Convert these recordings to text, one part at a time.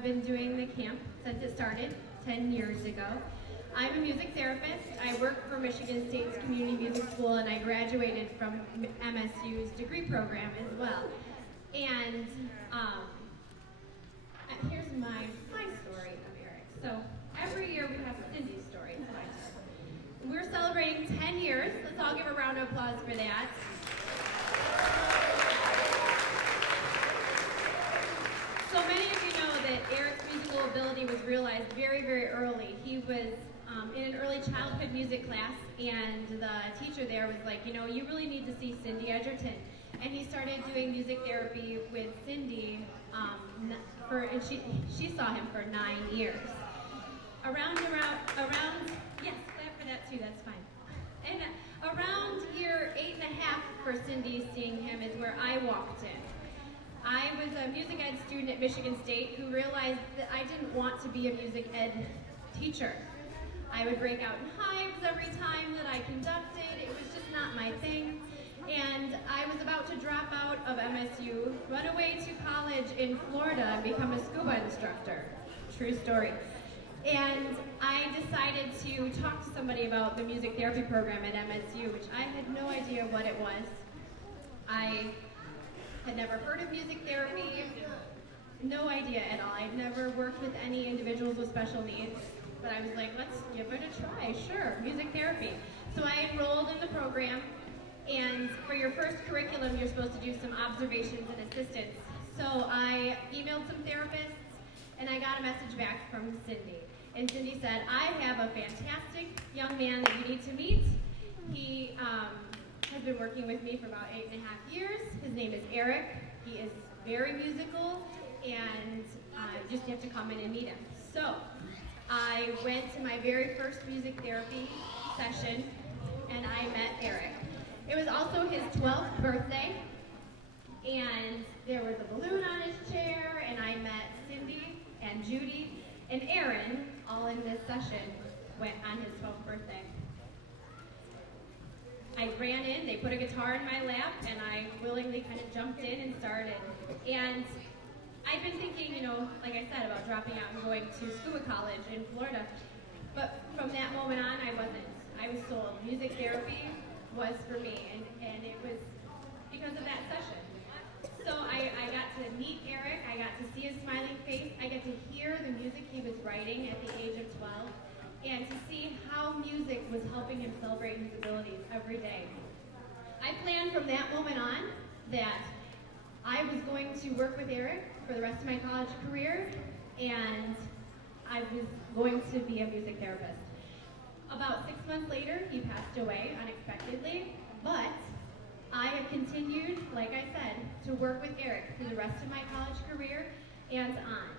have been doing the camp since it started 10 years ago. I'm a music therapist. I work for Michigan State's Community Music School, and I graduated from MSU's degree program as well. And here's my story of Eric. So every year we have Cindy's story. We're celebrating 10 years. Let's all give a round of applause for that. So many of you know that Eric's musical ability was realized very, very early. He was in an early childhood music class, and the teacher there was like, you know, you really need to see Cindy Edgerton. And he started doing music therapy with Cindy, and she saw him for 9 years. Around, yes, clap for that too, that's fine. And around year 8.5 for Cindy seeing him is where I walked in. I was a music ed student at Michigan State who realized that I didn't want to be a music ed teacher. I would break out in hives every time that I conducted. It was just not my thing. And I was about to drop out of MSU, run away to college in Florida and become a scuba instructor. True story. And I decided to talk to somebody about the music therapy program at MSU, which I had no idea what it was. I had never heard of music therapy, no idea at all. I'd never worked with any individuals with special needs, but I was like, let's give it a try, sure, music therapy. So I enrolled in the program, and for your first curriculum, you're supposed to do some observations and assistance. So I emailed some therapists, and I got a message back from Cindy. And Cindy said, I have a fantastic young man that you need to meet. He has been working with me for about 8.5 years. His name is Eric. He is very musical, and you just have to come in and meet him. So I went to my very first music therapy session, and I met Eric. It was also his 12th birthday, and there was a balloon on his chair, and I met Cindy and Judy and Aaron all in this session went on his 12th birthday. I ran in, they put a guitar in my lap, and I willingly kind of jumped in and started. And I've been thinking, you know, like I said, about dropping out and going to scuba college in Florida. But from that moment on, I wasn't. I was sold. Music therapy was for me, and it was because of that session. So I got to meet Eric, I got to see his smiling face, I got to hear the music he was writing at the age of 12, and to see how music was helping him celebrate his abilities every day. I planned from that moment on that I was going to work with Eric for the rest of my college career, and I was going to be a music therapist. About 6 months later, he passed away unexpectedly, but I have continued, like I said, to work with Eric through the rest of my college career and on.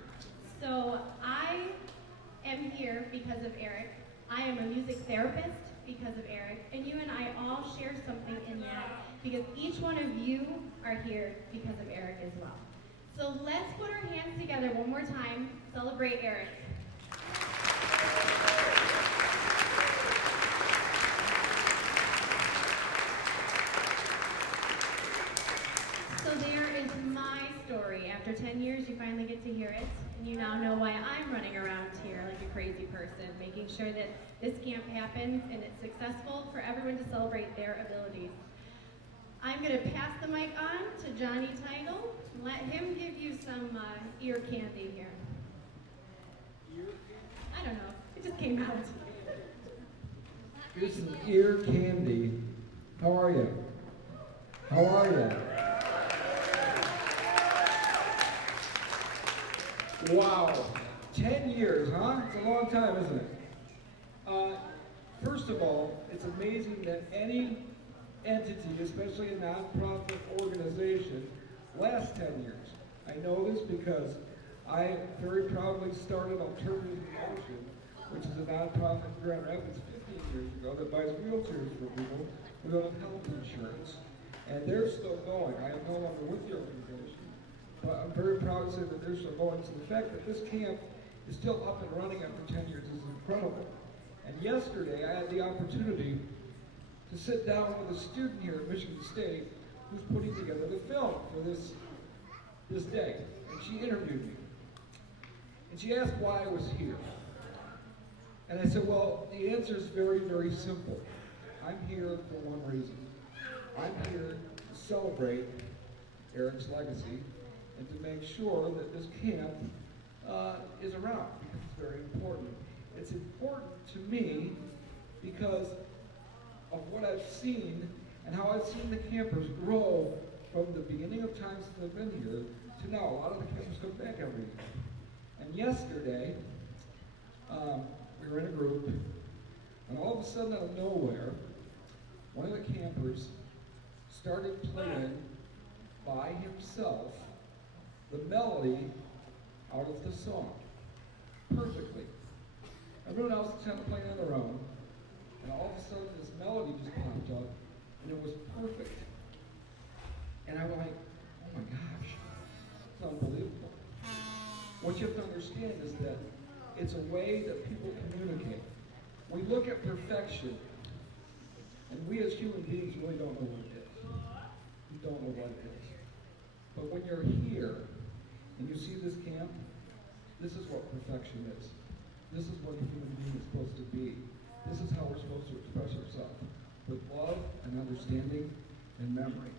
So I am here because of Eric. I am a music therapist because of Eric, and you and I all share something in that because each one of you are here because of Eric as well. So let's put our hands together one more time, celebrate Eric. So there is my story. After 10 years, you finally get to hear it, and you now know why I'm running around here like a crazy person, making sure that this camp happens and it's successful for everyone to celebrate their abilities. I'm going to pass the mic on to Johnny Teigel and let him give you some ear candy here. I don't know. It just came out. Here's some ear candy. How are you? How are you? Wow, 10 years, huh? It's a long time, isn't it? First of all, it's amazing that any entity, especially a nonprofit organization, lasts 10 years. I know this because I very proudly started Alternative Motion, which is a nonprofit in Grand Rapids 15 years ago that buys wheelchairs for people who don't have health insurance. And they're still going. I am no longer with the organization. But I'm very proud to say that they're still going. So the fact that this camp is still up and running after 10 years is incredible. And yesterday I had the opportunity to sit down with a student here at Michigan State who's putting together the film for this day. And she interviewed me. And she asked why I was here. And I said, well, the answer is very, very simple. I'm here for one reason. I'm here to celebrate Eric's legacy and to make sure that this camp is around, because it's very important. It's important to me because of what I've seen and how I've seen the campers grow from the beginning of time since I've been here to now. A lot of the campers come back every year. And yesterday, we were in a group, and all of a sudden out of nowhere, one of the campers started playing by himself the melody out of the song perfectly. Everyone else was kind of playing on their own, and all of a sudden this melody just popped up, and it was perfect. And I was like, oh my gosh, it's unbelievable. What you have to understand is that it's a way that people communicate. We look at perfection, and we as human beings really don't know what it is. We don't know what it is. But when you're here, and you see this camp, this is what perfection is. This is what a human being is supposed to be. This is how we're supposed to express ourselves, with love and understanding and memory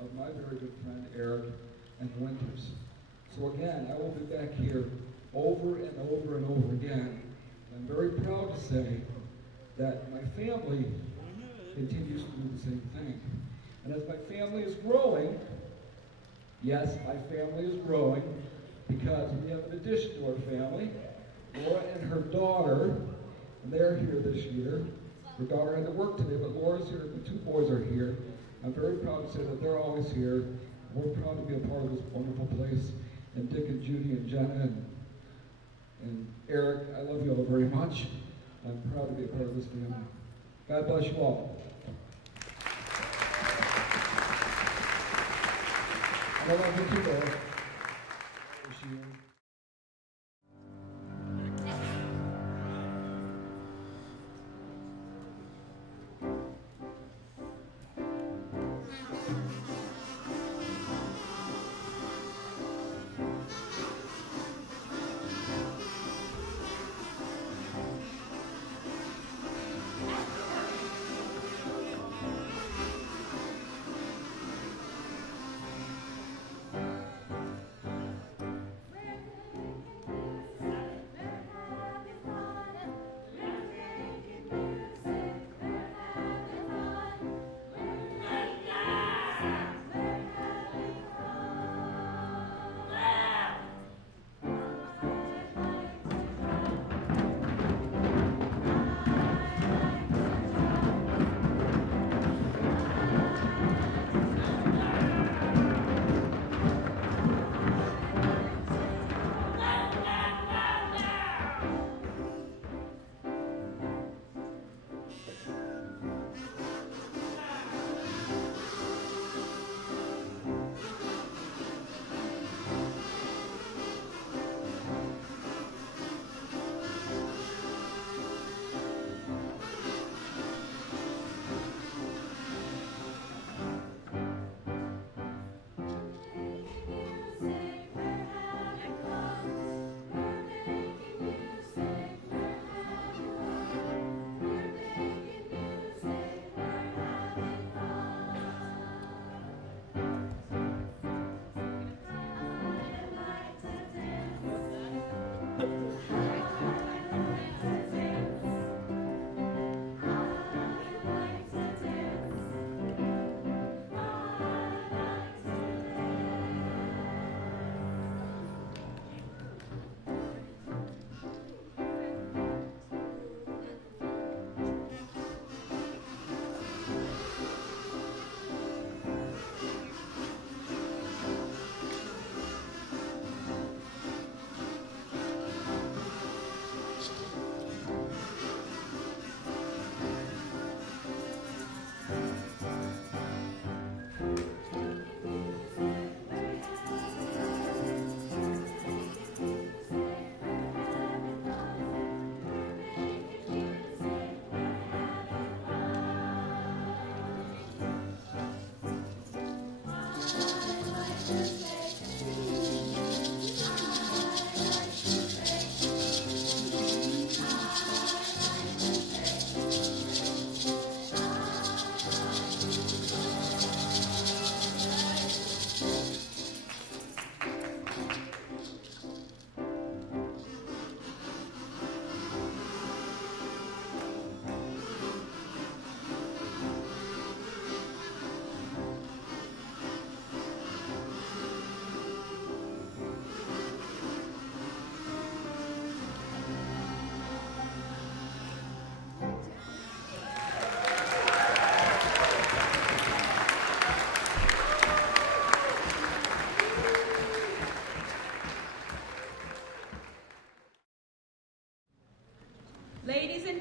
of my very good friend Eric and Winters. So again, I will be back here over and over and over again. I'm very proud to say that my family continues to do the same thing. And as my family is growing, yes, my family is growing, because we have an addition to our family. Laura and her daughter, and they're here this year. Her daughter had to work today, but Laura's here, the two boys are here. I'm very proud to say that they're always here. We're proud to be a part of this wonderful place. And Dick and Judy and Jenna and Eric, I love you all very much. I'm proud to be a part of this family. God bless you all. And I love you too, Eric. There she is.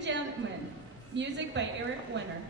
and Gentlemen, music by Eric Winter.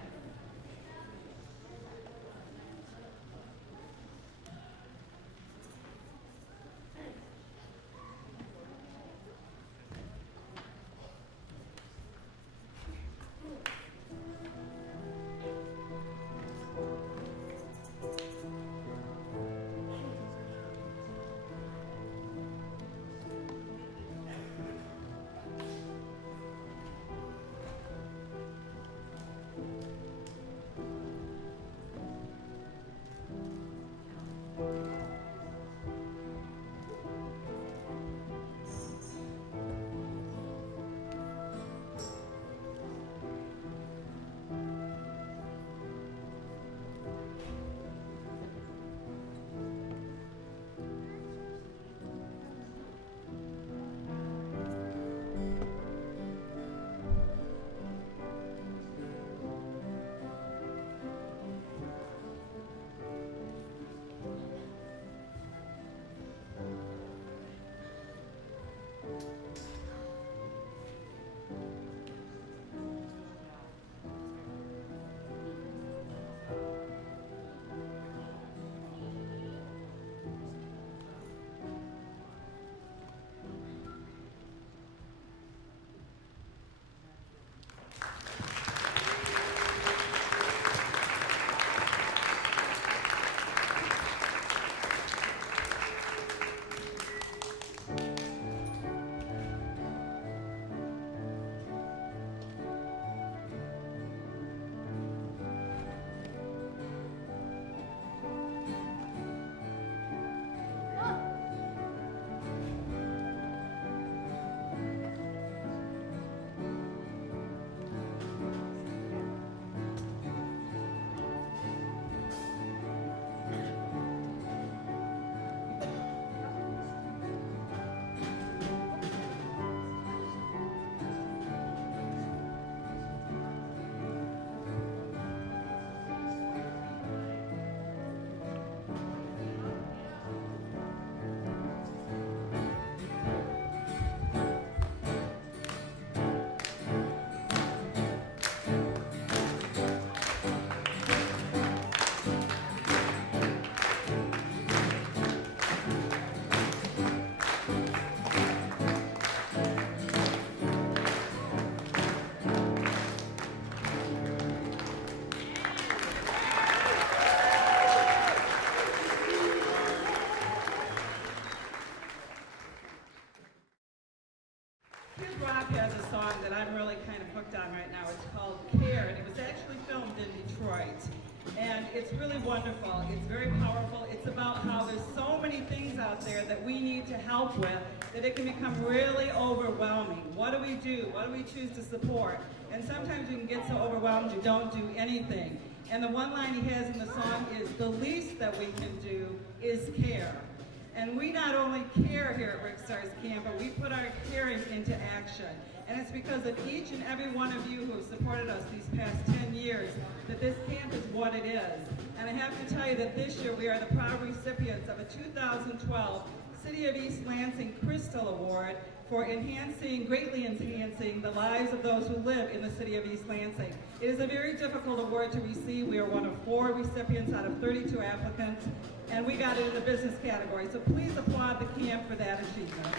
Rock has a song that I'm really kind of hooked on right now. It's called Care, and it was actually filmed in Detroit. And it's really wonderful. It's very powerful. It's about how there's so many things out there that we need to help with that it can become really overwhelming. What do we do? What do we choose to support? And sometimes you can get so overwhelmed you don't do anything. And the one line he has in the song is, the least that we can do is care. And we not only care here at RicStar's camp, but we put our caring into action. And it's because of each and every one of you who have supported us these past 10 years that this camp is what it is. And I have to tell you that this year we are the proud recipients of a 2012 City of East Lansing Crystal Award for greatly enhancing the lives of those who live in the City of East Lansing. It is a very difficult award to receive. We are one of 4 recipients out of 32 applicants, and we got it in the business category. So please applaud the camp for that achievement.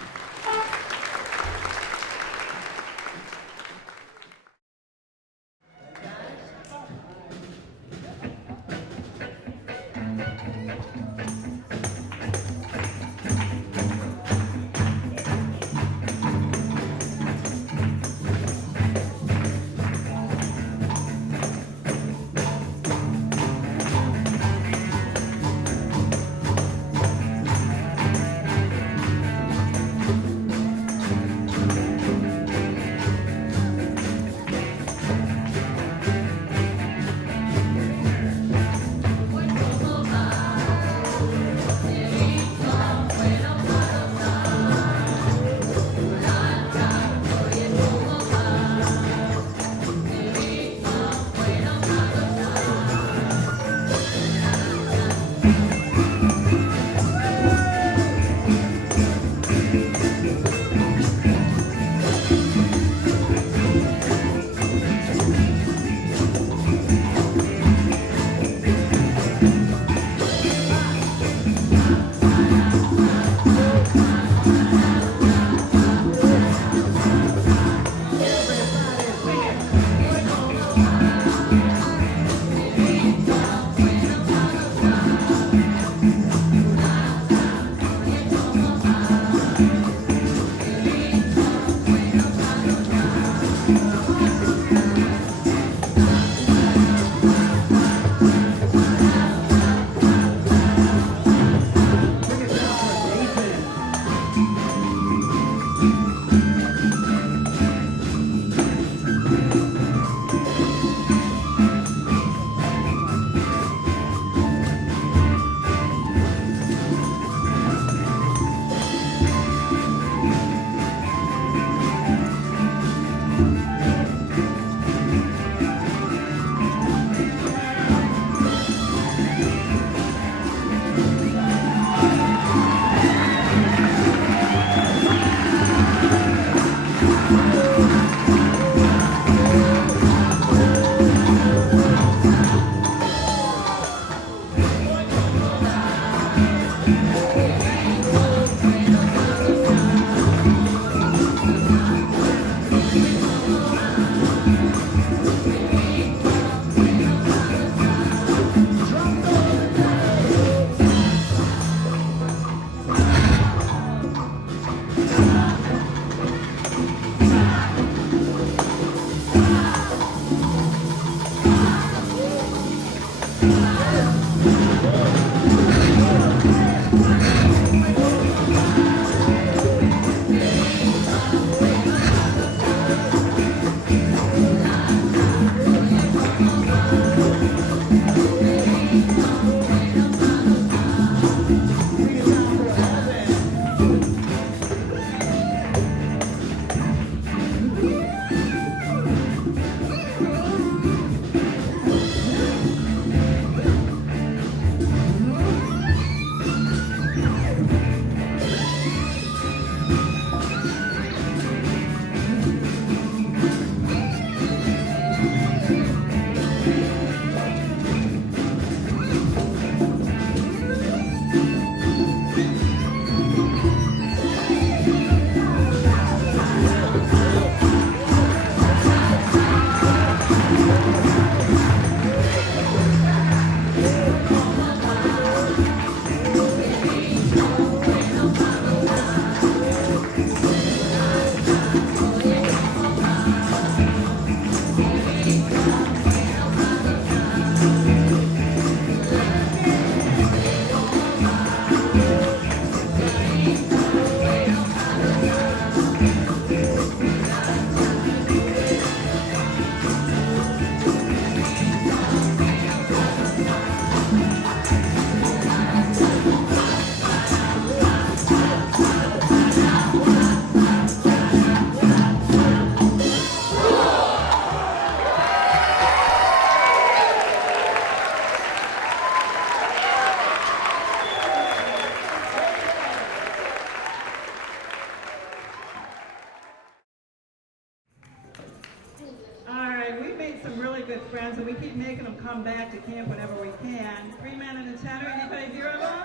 friends, and we keep making them come back to camp whenever we can. 3 Men and a Tenor, anybody hear of them?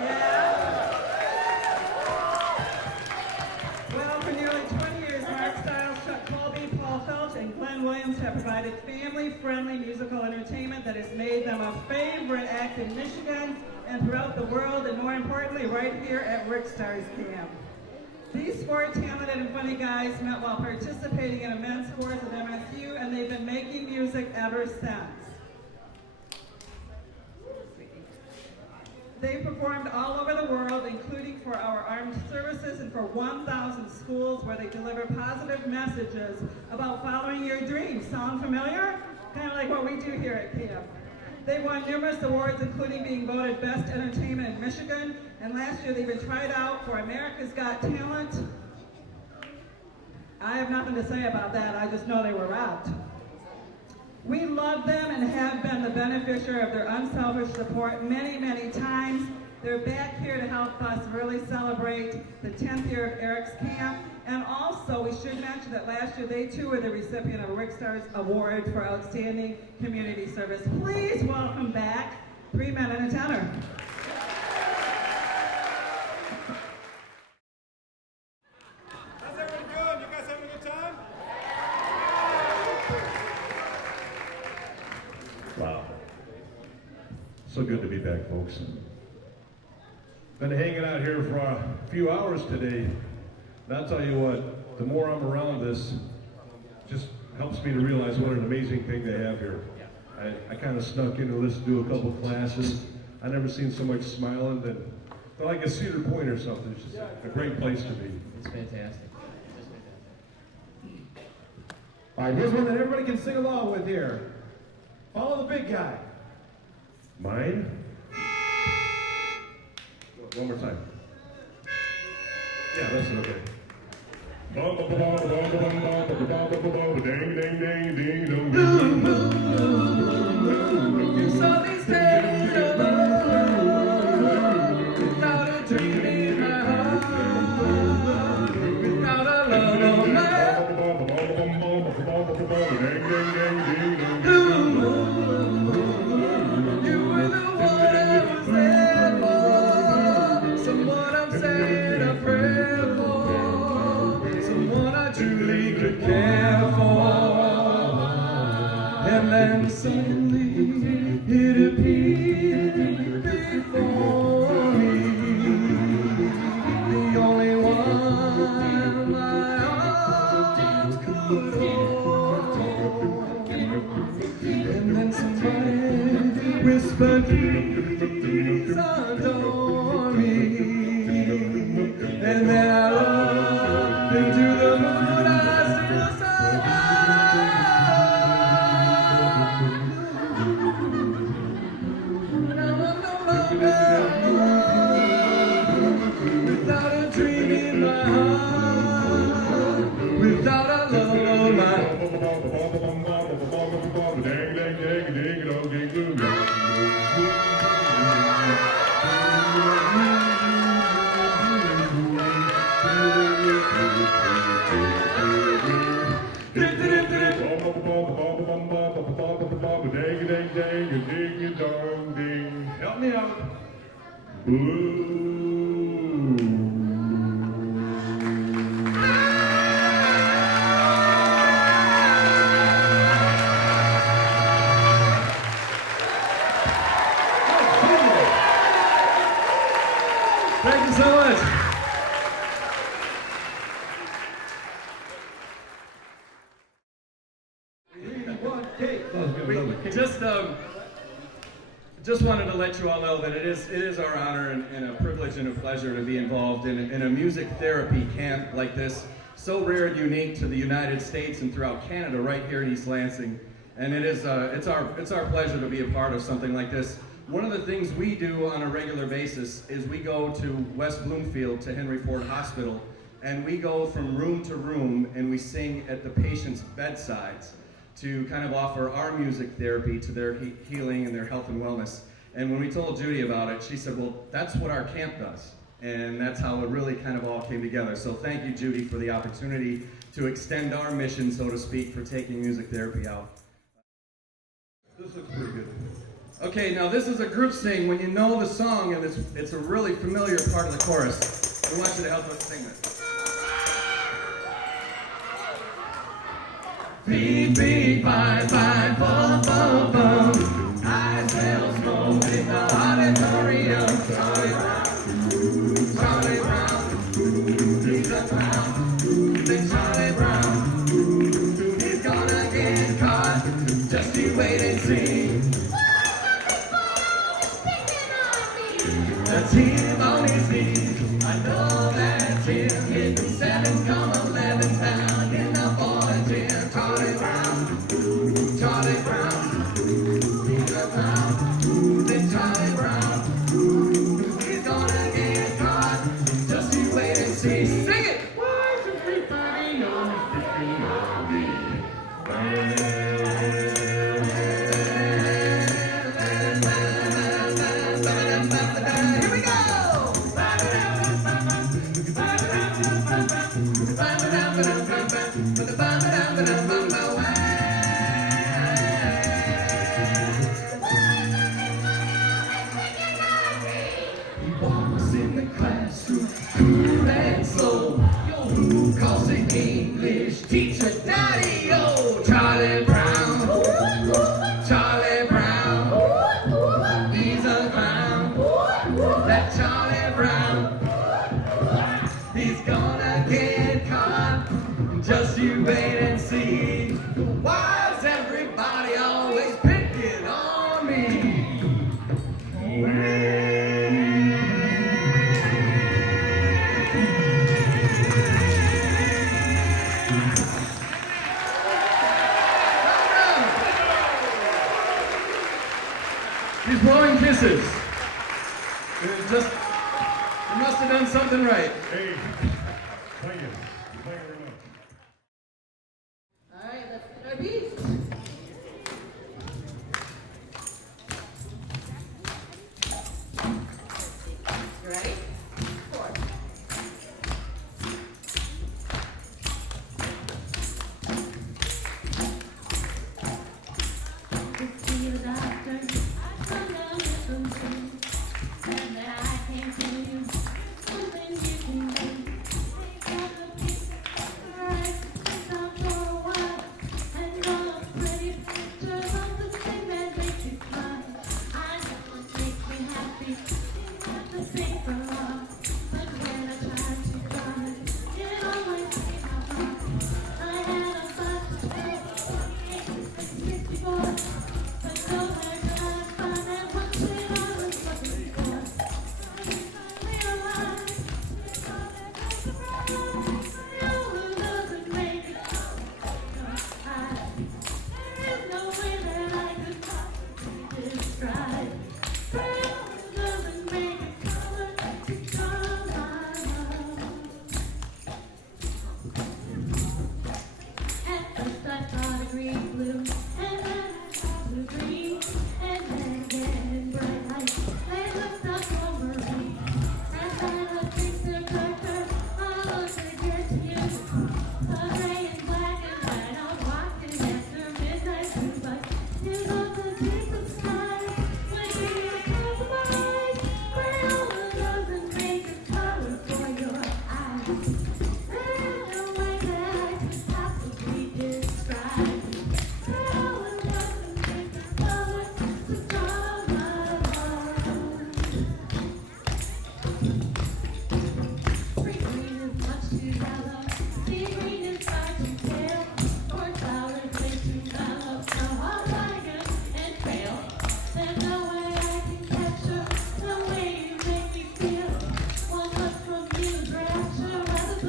Yeah? Well, for nearly 20 years, Mark Stiles, Chuck Colby, Paul Felch, and Glenn Williams have provided family-friendly musical entertainment that has made them a favorite act in Michigan and throughout the world, and more importantly, right here at RicStar's camp. These four talented and funny guys met while participating in a men's course at MSU, and they've been making music ever since. They performed all over the world, including for our armed services and for 1,000 schools where they deliver positive messages about following your dreams. Sound familiar? Kind of like what we do here at camp. They won numerous awards, including being voted Best Entertainment in Michigan, and last year they even tried out for America's Got Talent. I have nothing to say about that, I just know they were robbed. We love them and have been the beneficiary of their unselfish support many, many times. They're back here to help us really celebrate the 10th year of Eric's camp. And also, we should mention that last year they too were the recipient of RicStar's Award for Outstanding Community Service. Please welcome back 3 Men and a Tenor. How's everyone doing? You guys having a good time? Wow. So good to be back, folks. Been hanging out here for a few hours today. And I'll tell you what, the more I'm around this, just helps me to realize what an amazing thing they have here. I kind of snuck into this to do a couple classes. I never seen so much smiling than like a Cedar Point or something. It's just a great place to be. It's fantastic. All right, here's one that everybody can sing along with here. Follow the big guy. Mine? One more time. Yeah, that's okay. You saw these days alone, without a dream in my heart, without a love on my blue moon. You were the one I was there for, someone I'm saying a prayer for, someone I truly could care for. And then suddenly it appeared before me, the only one my arms could hold. And then somebody whispered, please adore me. And then I looked into the moon, I still saw without a dream in my heart, without a love of mine. Help me out. Blue. Thank you so much. Just wanted to let you all know that it is our honor and a privilege and a pleasure to be involved in a music therapy camp like this, so rare and unique to the United States and throughout Canada, right here in East Lansing. And it's our pleasure to be a part of something like this. One of the things we do on a regular basis is we go to West Bloomfield to Henry Ford Hospital, and we go from room to room and we sing at the patients' bedsides to kind of offer our music therapy to their healing and their health and wellness. And when we told Judy about it, she said, well, that's what our camp does. And that's how it really kind of all came together. So thank you, Judy, for the opportunity to extend our mission, so to speak, for taking music therapy out. Okay, now this is a group sing when you know the song and it's a really familiar part of the chorus. We want you to help us sing it. Beep, beep, bye, bye, bum, bum, bum. I smell smoke in the auditorium. Charlie Brown, Charlie Brown, he's a clown. Then Charlie Brown, he's gonna get caught. Just you wait and see. That's him on his knees. I know that's him. Hit the 7,11 pound in the boy gym. Charlie Brown, Charlie Brown, he's a clown. Then Charlie Brown, he's gonna get caught. Just you wait and see. Sing it. Why is everybody always picking on me? Here we go! He walks in the classroom, cool and slow. Yo, who calls it English teacher? Daddy, yo! Charlie Brown, Charlie Brown, he's a clown. That Charlie Brown, he's gonna get caught. Just you wait and see. Why is everybody always picking on me? He's blowing kisses. It just, you must have done something right. Hey, thank you. Thank you very much. All right, let's get our beats. You ready? 4. See the doctor, I found out with something, and that I can't tell you something you can do. Take out a piece of rice, sit down for a while, and draw a pretty picture of the thing that makes you smile. I know it makes me happy, you have to think for a while, but when I try to draw it, it always came out wrong. I had a bunch of stuff, 64. But nowhere could I find that one thing I was looking for. I realized it's all that goes around. No, it doesn't make it right. There is no way that I could possibly describe. Brown doesn't make it color to calm my love. At first I thought a green blue, and then I saw blue green, and then again bright light. They looked up over me, and then a picture darker. I looked again to you, a gray and black and white. I'm walking after midnight blue, but you know the deepest sky would be a compromise. Brown doesn't make a color for your eyes. There's no way that I could possibly describe. Brown doesn't make a color to calm my heart. Spring green is much too yellow. Sea green is far too pale. Orange flowers way too mellow. So I'll tiger and trail. There's no way I can capture the way you make me feel. One look from you, rapture, rather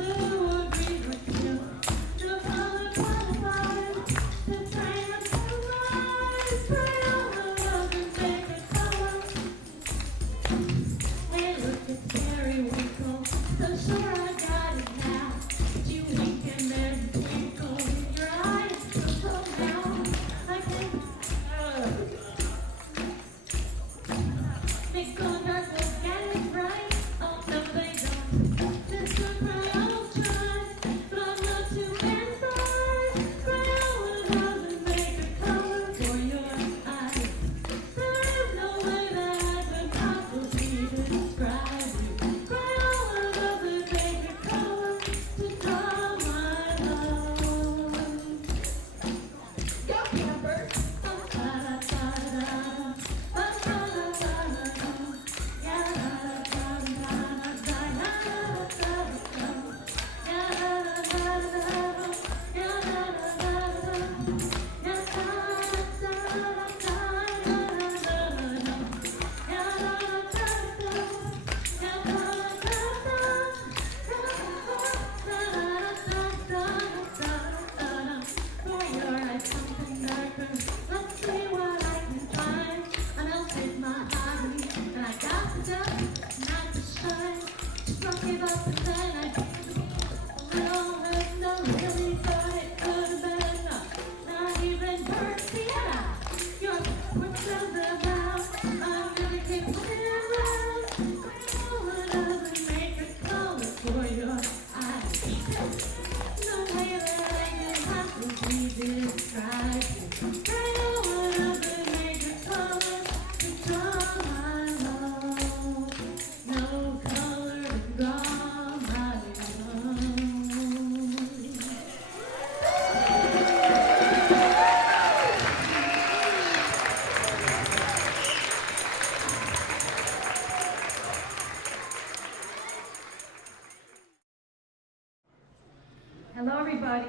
Hello, everybody.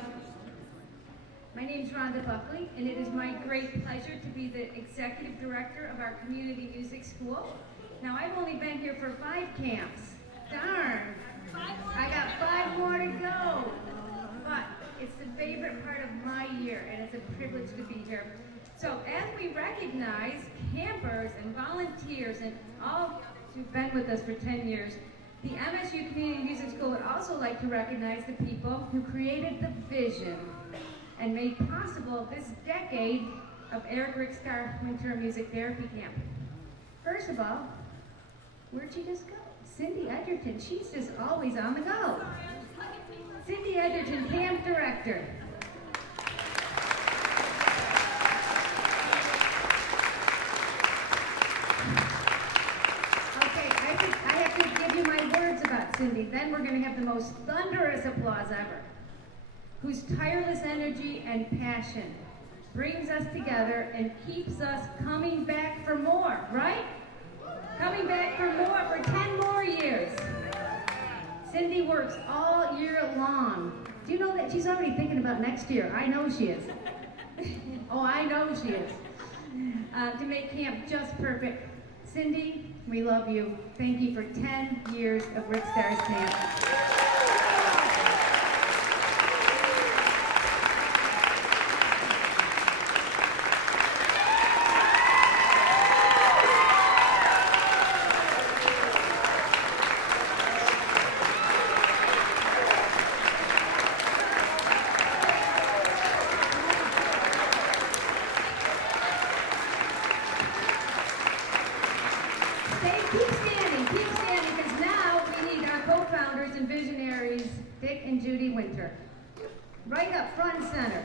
My name is Rhonda Buckley, and it is my great pleasure to be the executive director of our community music school. Now, I've only been here for 5 camps. Darn! I got 5 more to go. But it's the favorite part of my year, and it's a privilege to be here. So, as we recognize campers and volunteers and all who've been with us for 10 years, the MSU Community Music School would also like to recognize the people who created the vision and made possible this decade of Eric RicStar Winter Music Therapy Camp. First of all, where'd she just go? Cindy Edgerton, she's just always on the go. Cindy Edgerton, camp director. Okay, I have to give you my words about Cindy. Then we're going to have the most thunderous applause ever. Whose tireless energy and passion brings us together and keeps us coming back for more, right? Coming back for more for 10 more years. Cindy works all year long. Do you know that she's already thinking about next year? I know she is. Oh, I know she is. To make camp just perfect. Cindy, we love you. Thank you for 10 years of RicStar's camp. Keep standing, because now we need our co-founders and visionaries, Dick and Judy Winter. Right up front and center.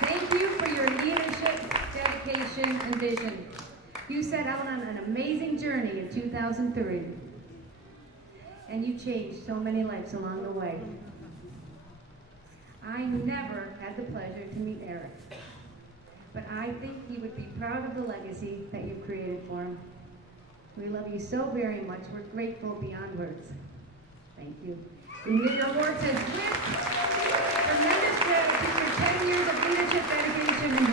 Thank you for your leadership, dedication, and vision. You set out on an amazing journey in 2003, and you changed so many lives along the way. I never had the pleasure to meet Eric, but I think he would be proud of the legacy that you've created for him. We love you so very much. We're grateful beyond words. Thank you. And your award says, with tremendous gratitude for 10 years of leadership, dedication, and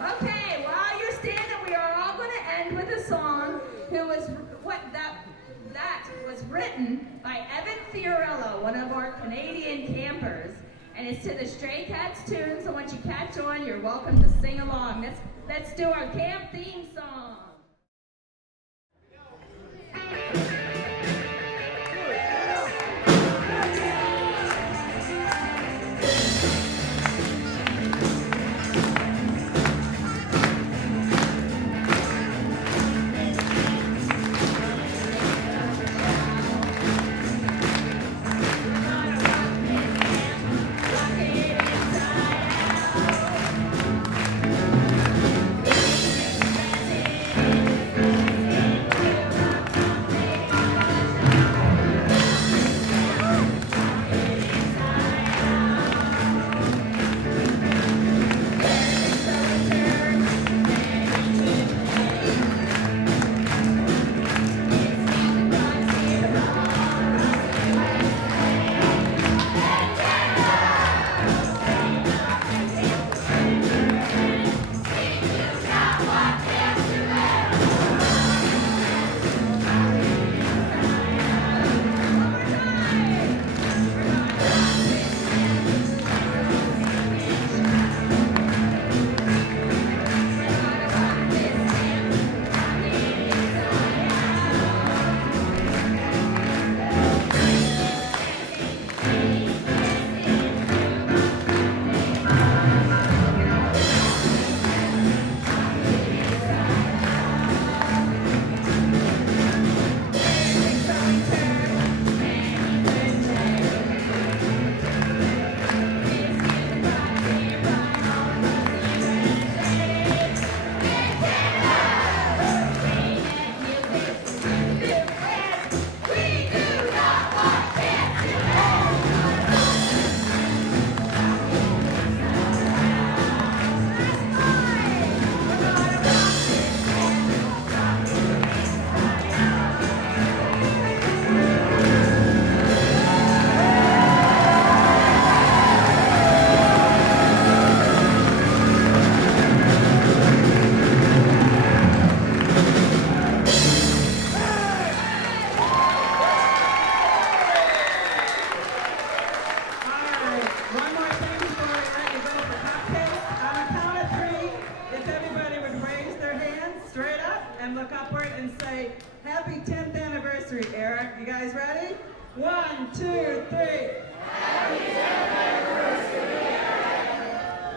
Okay, while you're standing, we are all going to end with a song that was written by Evan Fiorello, one of our Canadian campers, and it's to the Stray Cats tune. So once you catch on, you're welcome to sing along. Let's do our camp theme song.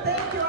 Thank you